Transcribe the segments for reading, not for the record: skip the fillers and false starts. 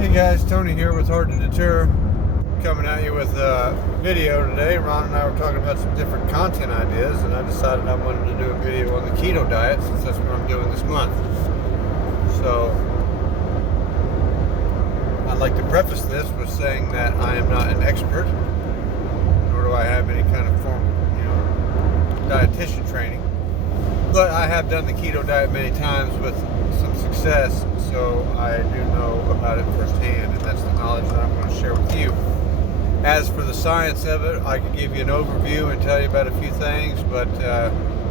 Hey guys, Tony here with Hard to Deter, coming at you with a video today. Ron and I were talking about some different content ideas, and I decided I wanted to do a video on the keto diet since that's what I'm doing this month. So, I'd like to preface this with saying that I am not an expert, nor do I have any kind of formal, dietitian training. But I have done the keto diet many times with some success, so I do know about it firsthand, and that's the knowledge that I'm going to share with you. As for the science of it, I could give you an overview and tell you about a few things, but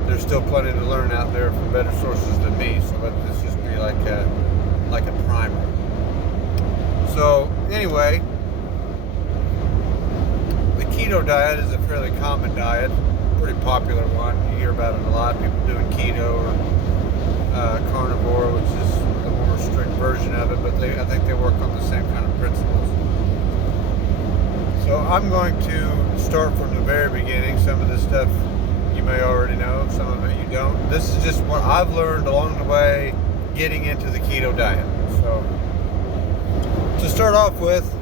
there's still plenty to learn out there from better sources than me, so let this just be like a primer. So anyway, the keto diet is a fairly common diet, pretty popular one. You hear about it a lot, people doing keto or carnivore, which is the more strict version of it, but I think they work on the same kind of principles. So I'm going to start from the very beginning. Some of this stuff you may already know, some of it you don't. This is just what I've learned along the way getting into the keto diet. So to start off with,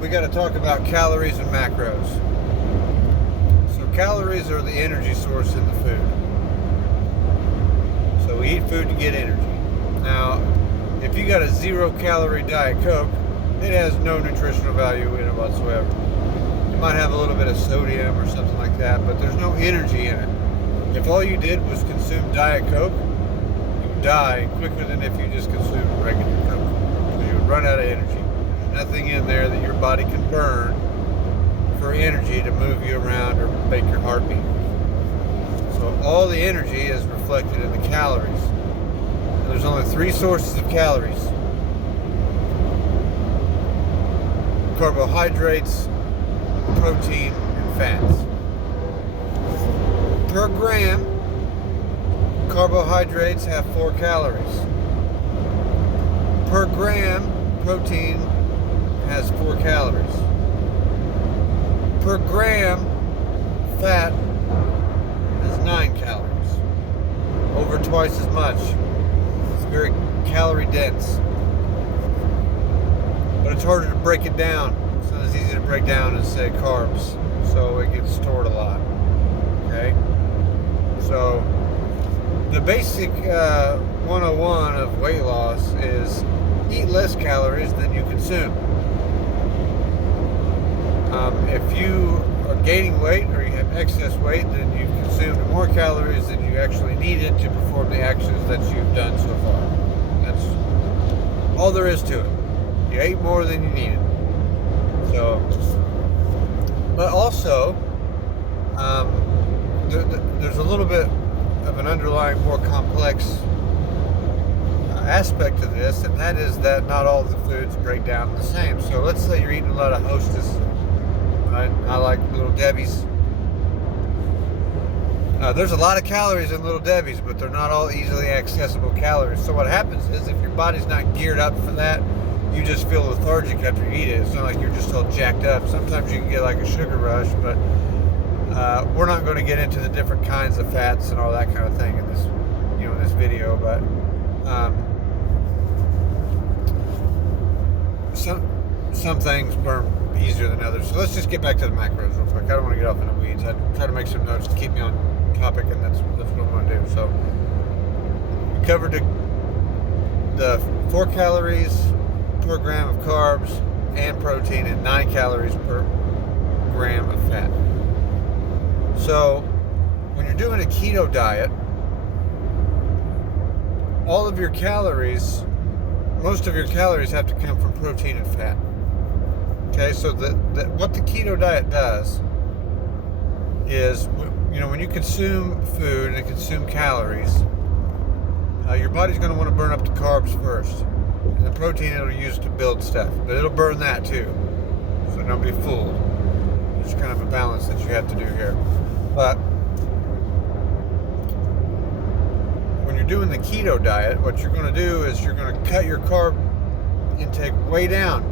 we got to talk about calories and macros. So calories are the energy source in the food. So we eat food to get energy. Now, if you got a 0-calorie Diet Coke, it has no nutritional value in it whatsoever. You might have a little bit of sodium or something like that, but there's no energy in it. If all you did was consume Diet Coke, you would die quicker than if you just consumed regular Coke. So you would run out of energy. There's nothing in there that your body can burn for energy to move you around or make your heart beat. So all the energy is reflected in the calories. And there's only 3 sources of calories: carbohydrates, protein, and fats. Per gram, carbohydrates have 4 calories. Per gram, protein has 4 calories. Per gram, fat has 9 calories. Over twice as much. It's very calorie dense. But it's harder to break it down. It's not as easy to break down as, say, carbs. So it gets stored a lot. Okay? So the basic 101 of weight loss is eat less calories than you consume. If you are gaining weight or you have excess weight, then you've consumed more calories than you actually needed to perform the actions that you've done so far. That's all there is to it. You ate more than you needed. So, but also, there's a little bit of an underlying, more complex aspect to this, and that is that not all the foods break down the same. So let's say you're eating a lot of Hostess. Right? I like Little Debbie's. There's a lot of calories in Little Debbie's, but they're not all easily accessible calories. So what happens is, if your body's not geared up for that, you just feel lethargic after you eat it. It's not like you're just all jacked up. Sometimes you can get like a sugar rush, but we're not going to get into the different kinds of fats and all that kind of thing in this, in this video. But some things burn easier than others. So let's just get back to the macros real quick. I don't want to get off in the weeds. I try to make some notes to keep me on topic, and that's what I'm going to do. So we covered the 4 calories per gram of carbs and protein, and 9 calories per gram of fat. So when you're doing a keto diet, all of your calories, most of your calories have to come from protein and fat. Okay, so what the keto diet does is, when you consume food and consume calories, your body's going to want to burn up the carbs first. And the protein it'll use to build stuff, but it'll burn that too. So don't be fooled. There's kind of a balance that you have to do here. But when you're doing the keto diet, what you're going to do is you're going to cut your carb intake way down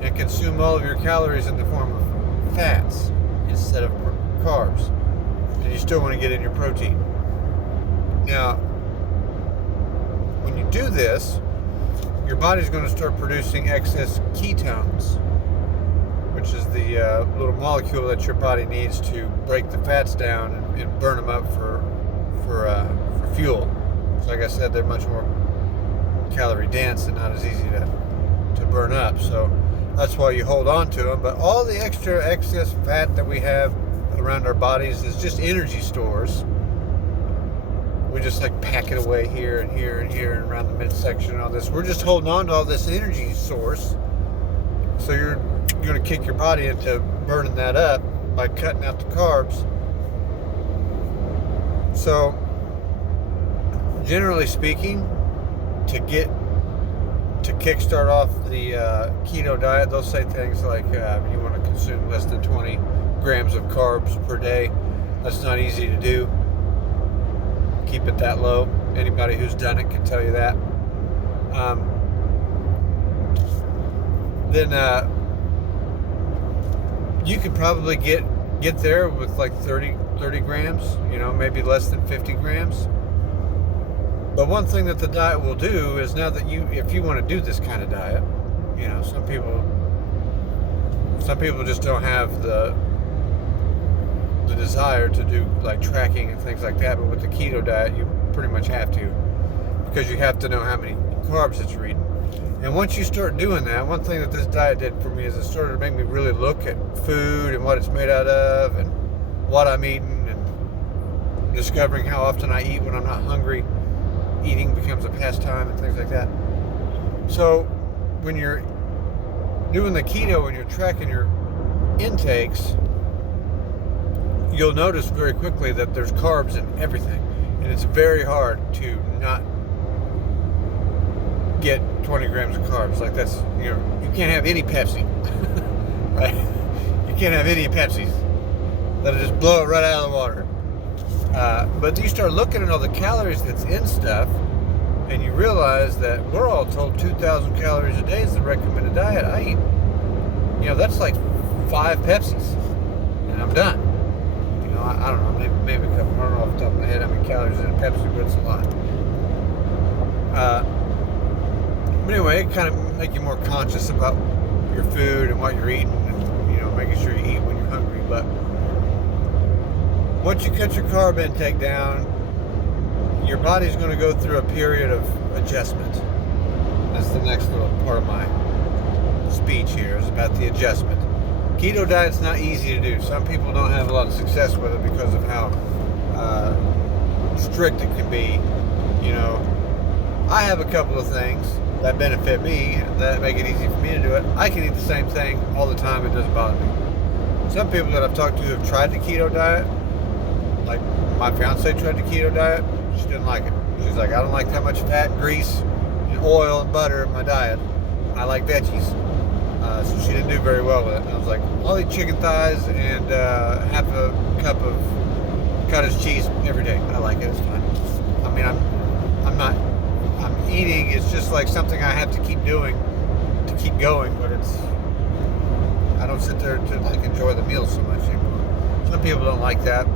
and consume all of your calories in the form of fats instead of carbs. And you still want to get in your protein. Now, when you do this, your body's going to start producing excess ketones, which is the little molecule that your body needs to break the fats down and burn them up for fuel. So like I said, they're much more calorie dense and not as easy to burn up. So that's why you hold on to them. But all the extra excess fat that we have around our bodies is just energy stores. We just like pack it away here and here and here and around the midsection and all this. We're just holding on to all this energy source. So you're going to kick your body into burning that up by cutting out the carbs. So generally speaking, to kickstart off the keto diet, they'll say things like you want to consume less than 20 grams of carbs per day. That's not easy to do. Keep it that low. Anybody who's done it can tell you that. Then you could probably get there with like 30 grams, maybe less than 50 grams. But one thing that the diet will do is, now that if you want to do this kind of diet, some people just don't have the desire to do like tracking and things like that. But with the keto diet, you pretty much have to, because you have to know how many carbs that you're eating. And once you start doing that, one thing that this diet did for me is it started to make me really look at food and what it's made out of and what I'm eating, and discovering how often I eat when I'm not hungry. Eating becomes a pastime and things like that. So when you're doing the keto and you're tracking your intakes, you'll notice very quickly that there's carbs in everything, and it's very hard to not get 20 grams of carbs. Like that's, you can't have any Pepsi, right? You can't have any Pepsis. That'll just blow it right out of the water. But you start looking at all the calories that's in stuff, and you realize that we're all told 2,000 calories a day is the recommended diet. I eat, that's like 5 Pepsis, and I'm done. I don't know, maybe a couple. I don't know off the top of my head how many calories in a Pepsi, but it's a lot. But anyway, it kind of make you more conscious about your food and what you're eating, and making sure you eat when you're hungry. But once you cut your carb intake down, your body's going to go through a period of adjustment. That's the next little part of my speech here, is about the adjustment. Keto diet's not easy to do. Some people don't have a lot of success with it because of how strict it can be. I have a couple of things that benefit me, that make it easy for me to do it. I can eat the same thing all the time. It doesn't bother me. Some people that I've talked to have tried the keto diet. Like my fiance tried the keto diet. She didn't like it. She's like, I don't like that much fat, grease, and oil and butter in my diet. I like veggies. So she didn't do very well with it. And I was like, I'll eat chicken thighs and half a cup of cottage cheese every day. I like it. It's fine. I mean, I'm eating. It's just like something I have to keep doing to keep going. But I don't sit there to like enjoy the meal so much anymore. Some people don't like that.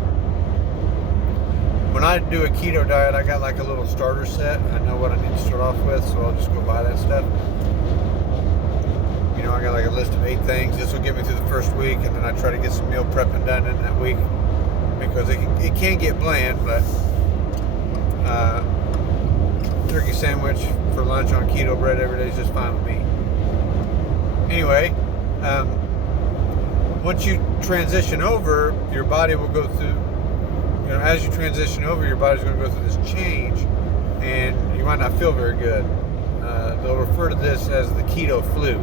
When I do a keto diet, I got like a little starter set. I know what I need to start off with, so I'll just go buy that stuff. I got like a list of 8 things. This will get me through the first week, and then I try to get some meal prepping done in that week, because it can get bland. But turkey sandwich for lunch on keto bread every day is just fine with me. Anyway, once you transition over, your body will go through. As you transition over, your body's going to go through this change, and you might not feel very good. They'll refer to this as the keto flu.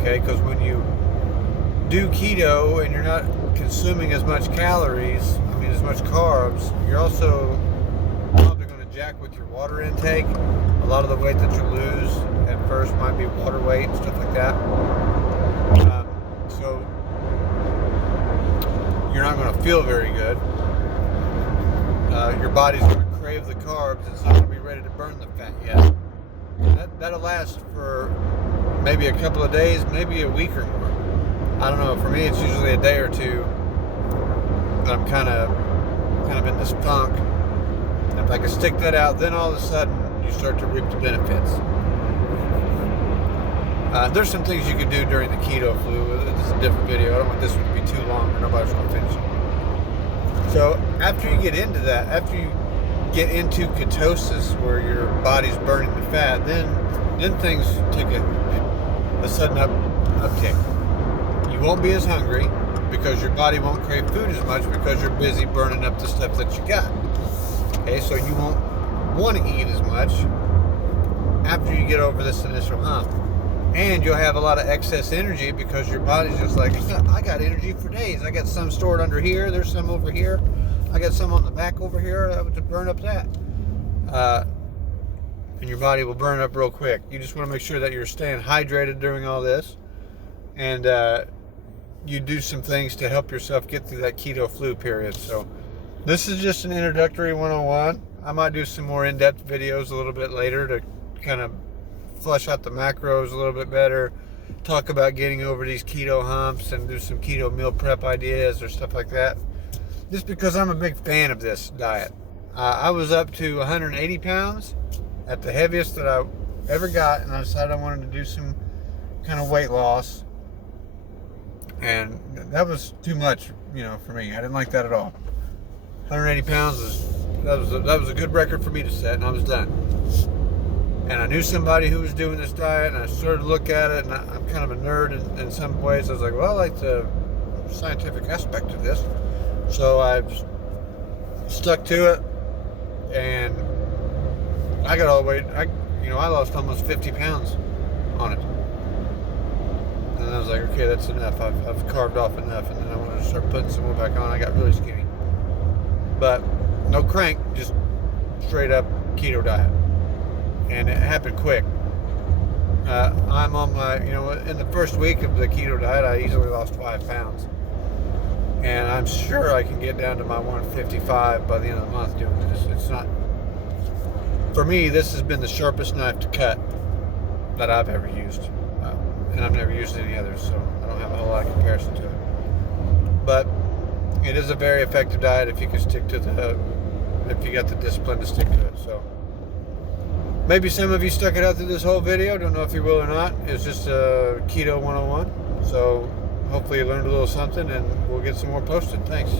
Okay, because when you do keto and you're not consuming as much calories, as much carbs, you're also probably going to jack with your water intake. A lot of the weight that you lose at first might be water weight and stuff like that. So you're not going to feel very good. Your body's going to crave the carbs. It's not going to be ready to burn the fat yet. That'll last for maybe a couple of days, maybe a week or more. I don't know. For me, it's usually a day or two that I'm kind of in this funk. And if I can stick that out, then all of a sudden you start to reap the benefits. There's some things you can do during the keto flu. This is a different video. I don't want this one to be too long or nobody's going to finish it. So after you get into that, after you get into ketosis where your body's burning the fat, then things take a sudden uptick. You won't be as hungry because your body won't crave food as much because you're busy burning up the stuff that you got. Okay, so you won't want to eat as much after you get over this initial hump. And you'll have a lot of excess energy because your body's just like, I got energy for days. I got some stored under here. There's some over here. I got some on the back over here to burn up that. And your body will burn up real quick. You just want to make sure that you're staying hydrated during all this. And you do some things to help yourself get through that keto flu period. So this is just an introductory 101. I might do some more in-depth videos a little bit later to kind of flush out the macros a little bit better, talk about getting over these keto humps and do some keto meal prep ideas or stuff like that. Just because I'm a big fan of this diet. I was up to 180 pounds at the heaviest that I ever got, and I decided I wanted to do some kind of weight loss, and that was too much, for me. I didn't like that at all. 180 pounds that was a good record for me to set, and I was done. And I knew somebody who was doing this diet, and I started to look at it, and I'm kind of a nerd in some ways. I was like, well, I like the scientific aspect of this. So I stuck to it, and I got all the way, I lost almost 50 pounds on it. And I was like, okay, that's enough. I've carved off enough, and then I wanted to start putting some more back on. I got really skinny. But no crank, just straight up keto diet. And it happened quick. I'm on my, in the first week of the keto diet, I easily lost 5 pounds. And I'm sure I can get down to my 155 by the end of the month doing this. It's not, for me, this has been the sharpest knife to cut that I've ever used. And I've never used any others, so I don't have a whole lot of comparison to it. But it is a very effective diet if you can stick to if you got the discipline to stick to it. So maybe some of you stuck it out through this whole video. Don't know if you will or not. It's just a Keto 101. So hopefully you learned a little something, and we'll get some more posted. Thanks.